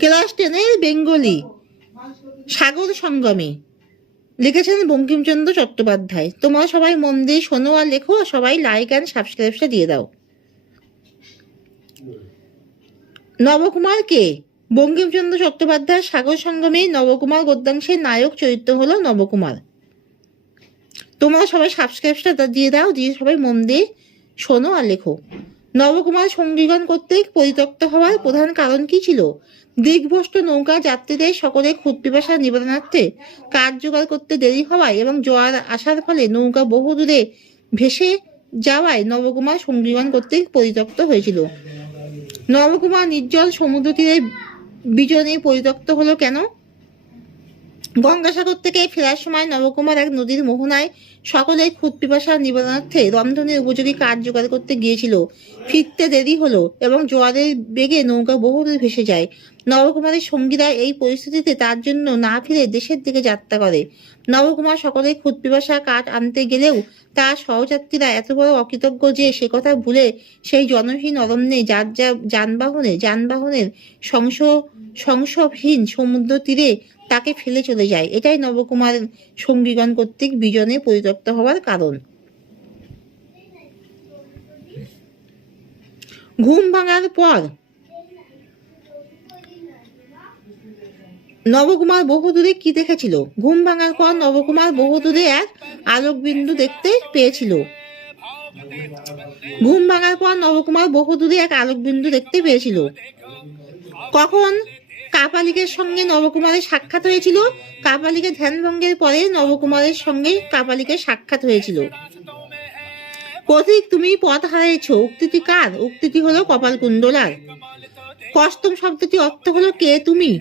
Class 10-এর Bengali সাগর সঙ্গমে লিখেছেন বঙ্কিমচন্দ্র চট্টোপাধ্যায়। তোমরা সবাই মন দিয়ে শোনো আর লেখো, সবাই লাইক অ্যান্ড সাবস্ক্রাইবটা দিয়ে দাও। নবকুমার কে? বঙ্কিমচন্দ্র চট্টোপাধ্যায়ের সাগর সঙ্গমে নবকুমার গদ্যাংশের নায়ক চরিত্র হলো নবকুমার। তোমরা সবাই সাবস্ক্রাইবটা দিয়ে দাও, দিয়ে সবাই মন দিয়ে শোনো আর লেখো। নবকুমার সঙ্গীগণ কর্তৃক পরিত্যক্ত হওয়ার প্রধান কারণ কি ছিল? দিগভ্রষ্ট নৌকা যাত্রীদের সকলে ক্ষুদ পিপাসা নিবারণার্থে কাঠ জোগাড় করতে দেরি হওয়ায় এবং জোয়ার আসার ফলে নৌকা বহু দূরে ভেসে যাওয়ায় নবকুমার সঙ্গীগণ কর্তৃক পরিত্যক্ত হয়েছিল। নবকুমার নির্জল সমুদ্র তীরে বিজনে পরিত্যক্ত হলো কেন? গঙ্গাসাগর থেকে ফেরার সময় নবকুমার এক নদীর মোহনায় সকলের ক্ষুদ পিপাসা নিবারণার্থে রন্ধনের উপযোগী কাঠ জোগাড় করতে গিয়েছিল। ফিরতে দেরি হলো এবং জোয়ারের বেগে নৌকা বহুদূর ভেসে যায়। নবকুমারের সঙ্গীরা এই পরিস্থিতিতে তার জন্য না ফিরে দেশের দিকে যাত্রা করে। নবকুমার সকলের ক্ষুদ পিপাসা কাঠ আনতে গেলেও তার সহযাত্রীরা এত বড় অকৃতজ্ঞ যে সে কথা ভুলে সেই জনহীন অরণ্যে যানবাহনের সংসবহীন সমুদ্র তীরে তাকে ফেলে চলে যায়। এটাই নবকুমার সঙ্গীগণ কর্তৃক বিজনে পরিত্যক্ত হওয়ার কারণ। ঘুম ভাঙার পর নবকুমার বহুদূরে কি দেখেছিল? ঘুম ভাঙার পর নবকুমার বহুদূরে এক আলোকবিন্দু দেখতে পেয়েছিল। ঘুম ভাঙার পর নবকুমার বহুদূরে এক আলোকবিন্দু দেখতে পেয়েছিল। কখন কাপালিকের সঙ্গে নবকুমারের সাক্ষাৎ হয়েছিল? কাপালিকের ধ্যানভঙ্গের পরে নবকুমারের সঙ্গে কাপালিকের সাক্ষাৎ হয়েছিল। পথিক তুমি পথ হারিয়েছ উক্তিটি কার? উক্তিটি হলো কপালকুণ্ডলার। কষ্টম শব্দটি অর্থ হলো কে তুমি?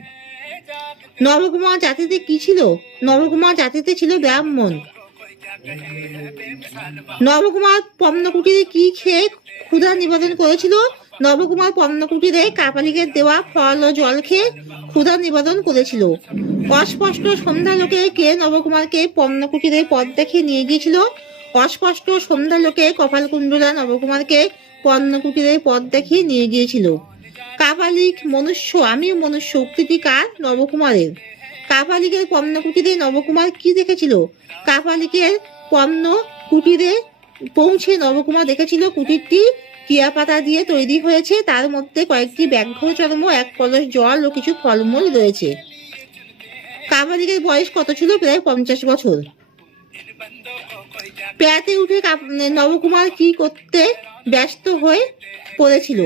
নবকুমার জাতিতে কি ছিল? নবকুমার জাতিতে ছিল ব্রাহ্মণ। নবকুমার পদ্মকুটিরে কি খেয়ে ক্ষুধা নিবেদন করেছিল? নবকুমার পদ্মকুটিরে কাপালিকের দেওয়া ফল ও জল খেয়ে ক্ষুধা নিবেদন করেছিল। অস্পষ্ট সন্ধ্যালোকে কে নবকুমারকে পদ্মকুটিরে পথ দেখিয়ে নিয়ে গিয়েছিল? অস্পষ্ট সন্ধ্যালোকে কপালকুণ্ডলা নবকুমারকে পদ্মকুটিরে পথ দেখিয়ে নিয়ে গিয়েছিল। কাপালিক মনুষ্য আমি মনুষ্য উক্তিটি কার? নবকুমারের। কাপালিকের পদ্মকুটিরে নবকুমার কি দেখেছিল? কাপালিকের পদ্মকুটিরে পৌঁছে নবকুমার দেখেছিল কুটিরটি কিয়াপাতা দিয়ে তৈরি হয়েছে, তার মধ্যে কয়েকটি ব্যাঘ্র চর্ম, এক কলস জল ও কিছু ফলমূল রয়েছে। কাপালিকের বয়স কত ছিল? প্রায় 50 বছর। পেয়াতে উঠে নবকুমার কি করতে ব্যস্ত হয়ে পড়েছিল?